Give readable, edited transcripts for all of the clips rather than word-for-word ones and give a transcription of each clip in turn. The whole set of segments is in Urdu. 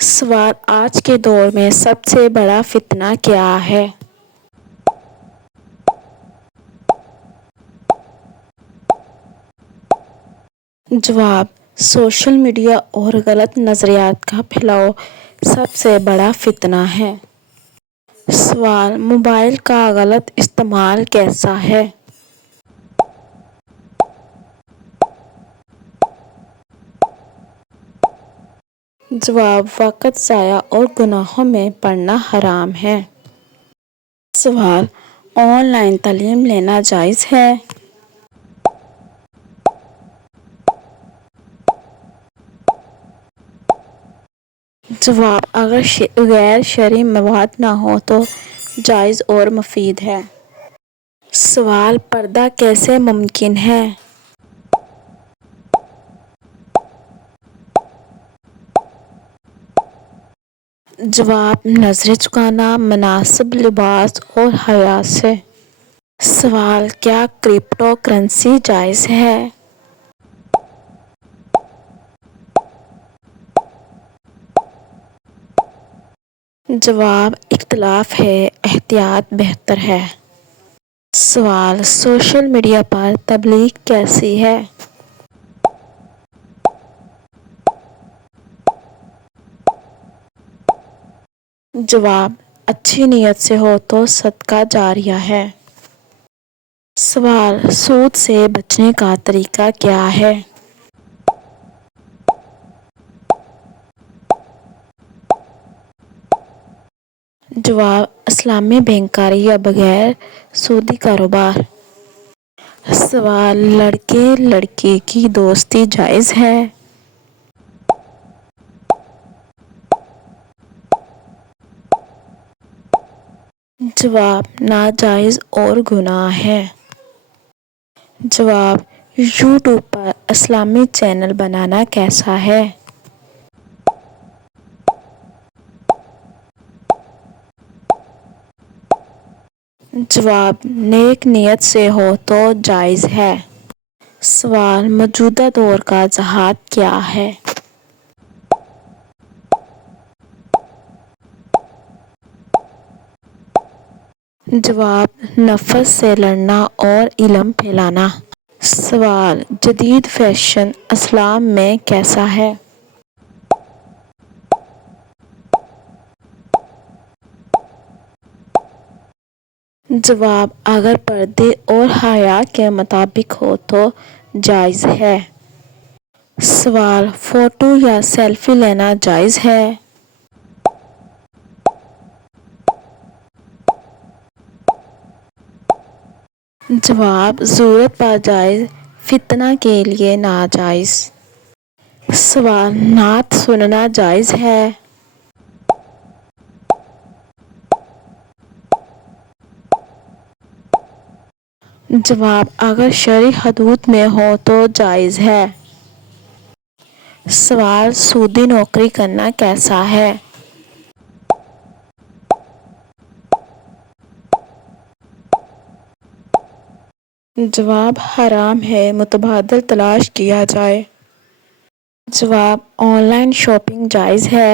سوال: آج کے دور میں سب سے بڑا فتنہ کیا ہے؟ جواب: سوشل میڈیا اور غلط نظریات کا پھیلاؤ سب سے بڑا فتنہ ہے۔ سوال: موبائل کا غلط استعمال کیسا ہے؟ جواب: وقت ضائع اور گناہوں میں پڑنا حرام ہے۔ سوال: آن لائن تعلیم لینا جائز ہے؟ جواب: اگر غیر شرعی مواد نہ ہو تو جائز اور مفید ہے۔ سوال: پردہ کیسے ممکن ہے؟ جواب: نظریں جھکانا، مناسب لباس اور حیا سے۔ سوال: کیا کرپٹو کرنسی جائز ہے؟ جواب: اختلاف ہے، احتیاط بہتر ہے۔ سوال: سوشل میڈیا پر تبلیغ کیسی ہے؟ جواب: اچھی نیت سے ہو تو صدقہ جاریہ ہے۔ سوال: سود سے بچنے کا طریقہ کیا ہے؟ جواب: اسلامی بینک کاری یا بغیر سودی کاروبار۔ سوال: لڑکے لڑکی کی دوستی جائز ہے؟ جواب: ناجائز اور گناہ ہے۔ جواب: یوٹیوب پر اسلامی چینل بنانا کیسا ہے؟ جواب: نیک نیت سے ہو تو جائز ہے۔ سوال: موجودہ دور کا جہاد کیا ہے؟ جواب: نفس سے لڑنا اور علم پھیلانا۔ سوال: جدید فیشن اسلام میں کیسا ہے؟ جواب: اگر پردے اور حیا کے مطابق ہو تو جائز ہے۔ سوال: فوٹو یا سیلفی لینا جائز ہے؟ جواب: ضرورت پر جائز، فتنہ کے لیے ناجائز۔ سوال: نعت سننا جائز ہے؟ جواب: اگر شرعی حدود میں ہو تو جائز ہے۔ سوال: سودی نوکری کرنا کیسا ہے؟ جواب: حرام ہے، متبادل تلاش کیا جائے۔ جواب: آن لائن شاپنگ جائز ہے؟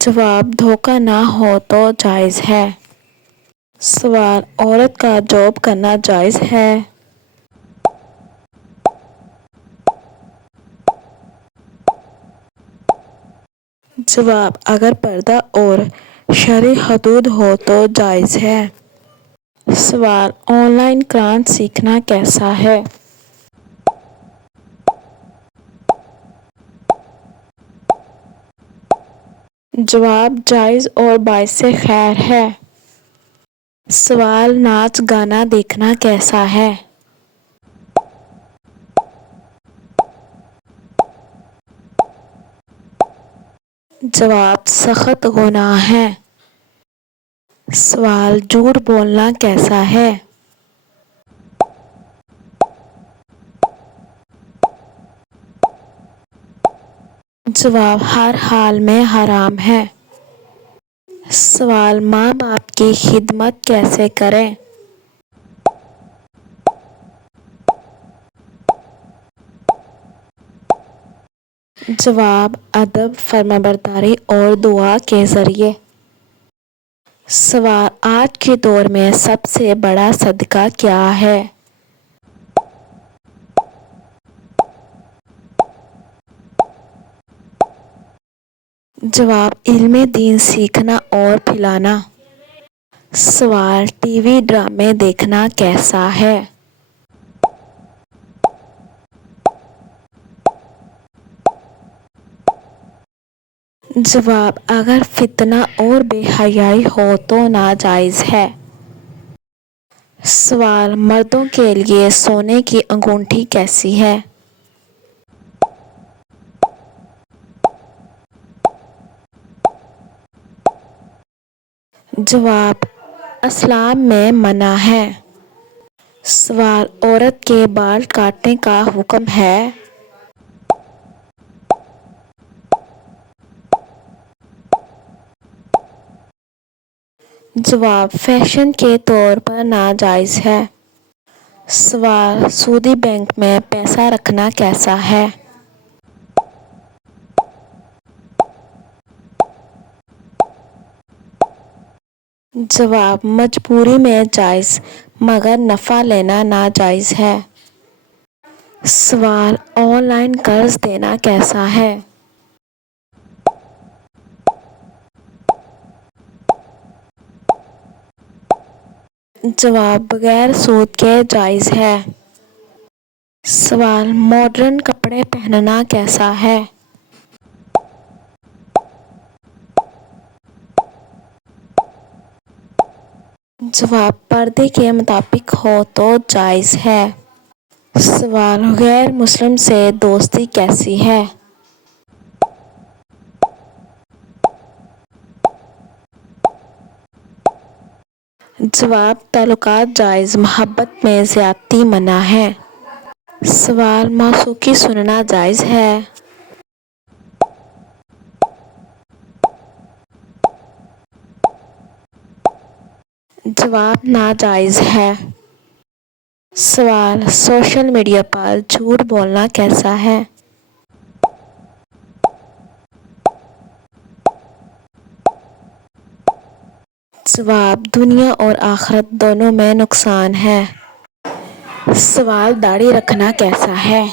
جواب: دھوکہ نہ ہو تو جائز ہے۔ سوال: عورت کا جاب کرنا جائز ہے؟ جواب: اگر پردہ اور شرعی حدود ہو تو جائز ہے۔ سوال: آن لائن قرآن سیکھنا کیسا ہے؟ جواب: جائز اور باعث خیر ہے۔ سوال: ناچ گانا دیکھنا کیسا ہے؟ جواب: سخت گناہ ہے۔ سوال: جھوٹ بولنا کیسا ہے؟ جواب: ہر حال میں حرام ہے۔ سوال: ماں باپ کی خدمت کیسے کریں؟ جواب: ادب، فرمانبرداری اور دعا کے ذریعے۔ سوال: آج کے دور میں سب سے بڑا صدقہ کیا ہے؟ جواب: علم دین سیکھنا اور پھیلانا۔ سوال: ٹی وی ڈرامے دیکھنا کیسا ہے؟ جواب: اگر فتنہ اور بے حیائی ہو تو ناجائز ہے۔ سوال: مردوں کے لیے سونے کی انگوٹھی کیسی ہے؟ جواب: اسلام میں منع ہے۔ سوال: عورت کے بال کاٹنے کا حکم ہے؟ جواب: فیشن کے طور پر ناجائز ہے۔ سوال: سودی بینک میں پیسہ رکھنا کیسا ہے؟ جواب: مجبوری میں جائز مگر نفع لینا ناجائز ہے۔ سوال: آن لائن قرض دینا کیسا ہے؟ جواب: بغیر سود کے جائز ہے۔ سوال: ماڈرن کپڑے پہننا کیسا ہے؟ جواب: پردے کے مطابق ہو تو جائز ہے۔ سوال: غیر مسلم سے دوستی کیسی ہے؟ جواب: تعلقات جائز، محبت میں زیادتی منع ہے۔ سوال: موسیقی سننا جائز ہے؟ جواب: ناجائز ہے۔ سوال: سوشل میڈیا پر جھوٹ بولنا کیسا ہے؟ جواب: دنیا اور آخرت دونوں میں نقصان ہے۔ سوال: داڑھی رکھنا کیسا ہے؟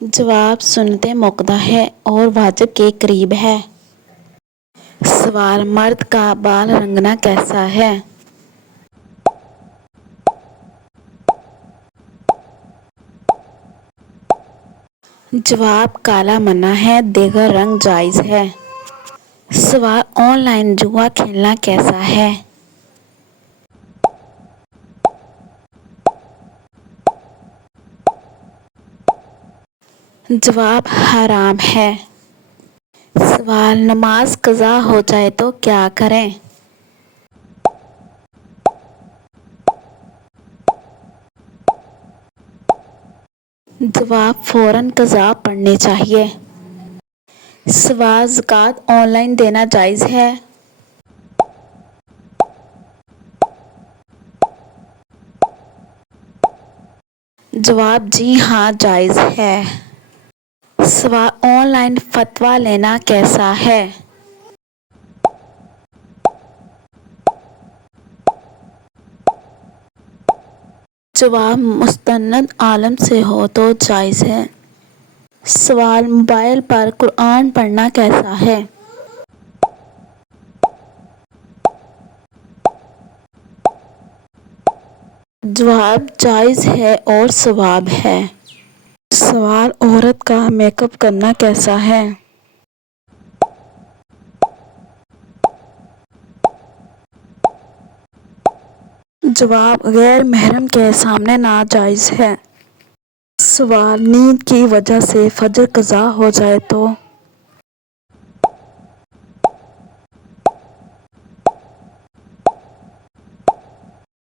جواب: سنت موقوتہ ہے اور واجب کے قریب ہے۔ سوال: مرد کا بال رنگنا کیسا ہے؟ جواب: کالا منع ہے، دیگر رنگ جائز ہے۔ سوال: آن لائن جوا کھیلنا کیسا ہے؟ جواب: حرام ہے۔ سوال: نماز قضا ہو جائے تو کیا کریں؟ جواب: فوراً قضا پڑھنی چاہیے۔ سوال: زکوٰۃ آن لائن دینا جائز ہے؟ جواب: جی ہاں جائز ہے۔ سوال: آن لائن فتویٰ لینا کیسا ہے؟ جواب: مستند عالم سے ہو تو جائز ہے۔ سوال: موبائل پر قرآن پڑھنا کیسا ہے؟ جواب: جائز ہے اور ثواب ہے۔ سوال: عورت کا میک اپ کرنا کیسا ہے؟ جواب: غیر محرم کے سامنے ناجائز ہے۔ سوال: نیند کی وجہ سے فجر قضا ہو جائے تو؟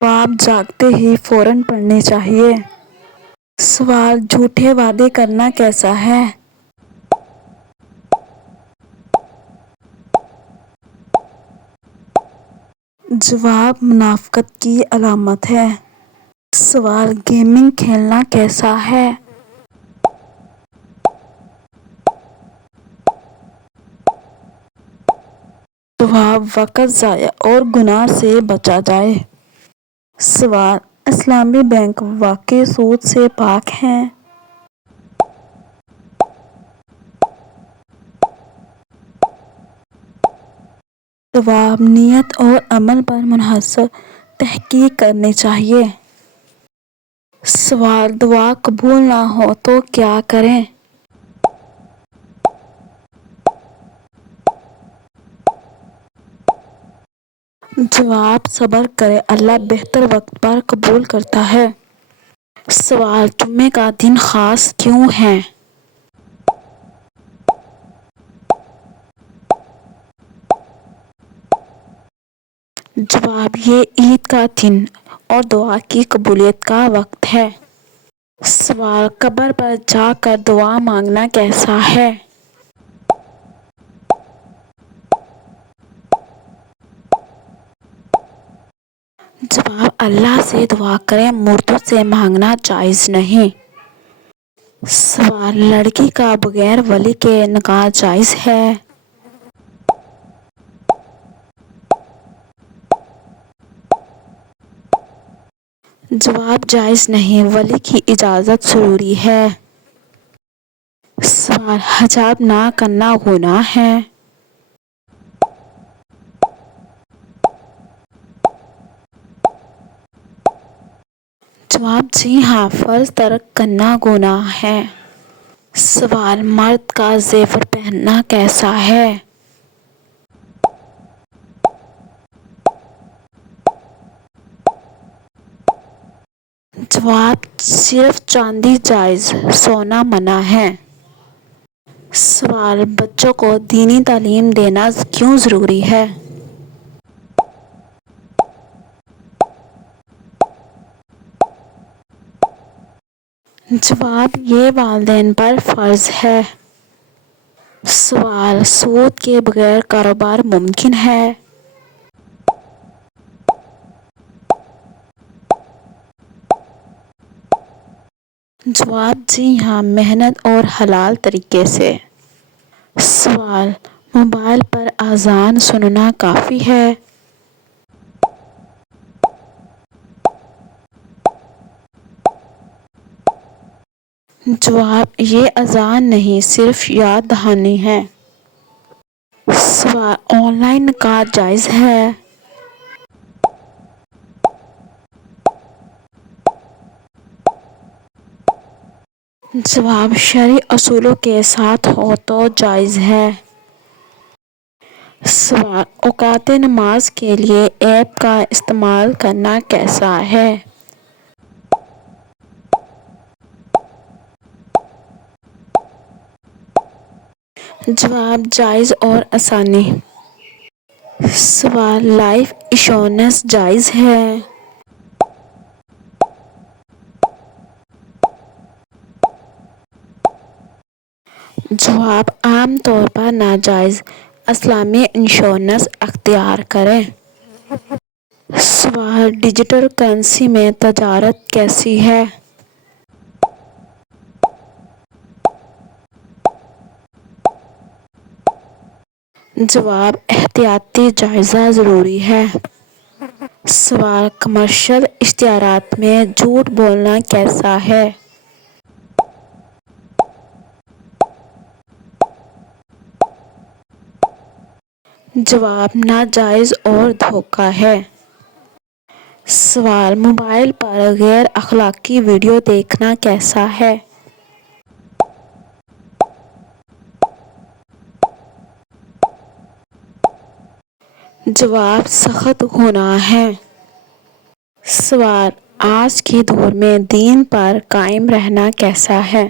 جواب: جاگتے ہی فوراً پڑھنی چاہیے۔ سوال: جھوٹے وعدے کرنا کیسا ہے؟ جواب: منافقت کی علامت ہے۔ سوال گیمنگ کھیلنا کیسا ہے؟ جواب وقت ضائع اور گناہ سے بچا جائے۔ سوال اسلامی بینک واقعی سود سے پاک ہیں؟ جواب نیت اور عمل پر منحصر تحقیق کرنی چاہیے۔ سوال دعا قبول نہ ہو تو کیا کریں؟ جواب صبر کرے، اللہ بہتر وقت پر قبول کرتا ہے۔ سوال جمعے کا دن خاص کیوں ہے؟ جواب یہ عید کا دن اور دعا کی قبولیت کا وقت ہے۔ سوال قبر پر جا کر دعا مانگنا کیسا ہے؟ جواب اللہ سے دعا کریں، مردوں سے مانگنا جائز نہیں۔ سوال لڑکی کا بغیر ولی کے نکاح جائز ہے؟ جواب جائز نہیں، ولی کی اجازت ضروری ہے۔ سوال حجاب نہ کرنا گناہ ہے؟ جواب جی ہاں، فرض ترک کرنا گناہ ہے۔ سوال مرد کا زیور پہننا کیسا ہے؟ جواب صرف چاندی جائز، سونا منع ہے۔ سوال بچوں کو دینی تعلیم دینا کیوں ضروری ہے؟ جواب یہ والدین پر فرض ہے۔ سوال سود کے بغیر کاروبار ممکن ہے؟ جواب جی ہاں، محنت اور حلال طریقے سے۔ سوال موبائل پر اذان سننا کافی ہے؟ جواب یہ اذان نہیں، صرف یاد دہانی ہے۔ سوال آن لائن نکاح جائز ہے؟ جواب شرعی اصولوں کے ساتھ ہو تو جائز ہے۔ سوال اوقات نماز کے لیے ایپ کا استعمال کرنا کیسا ہے؟ جواب جائز اور آسانی۔ سوال لائف انشورنس جائز ہے؟ جواب عام طور پر ناجائز، اسلامی انشورنس اختیار کریں۔ سوال ڈیجیٹل کرنسی میں تجارت کیسی ہے؟ جواب احتیاطی جائزہ ضروری ہے۔ سوال کمرشل اشتہارات میں جھوٹ بولنا کیسا ہے؟ جواب ناجائز اور دھوکہ ہے۔ سوال موبائل پر غیر اخلاقی ویڈیو دیکھنا کیسا ہے؟ جواب سخت گناہ ہے۔ سوال آج کے دور میں دین پر قائم رہنا کیسا ہے؟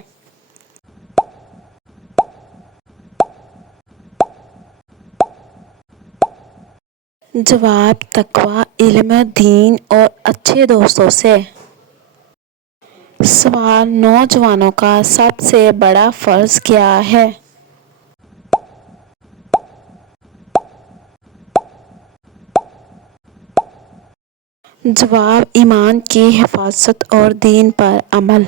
جواب تقویٰ، علم، دین اور اچھے دوستوں سے۔ سوال نوجوانوں کا سب سے بڑا فرض کیا ہے؟ جواب: ایمان کی حفاظت اور دین پر عمل۔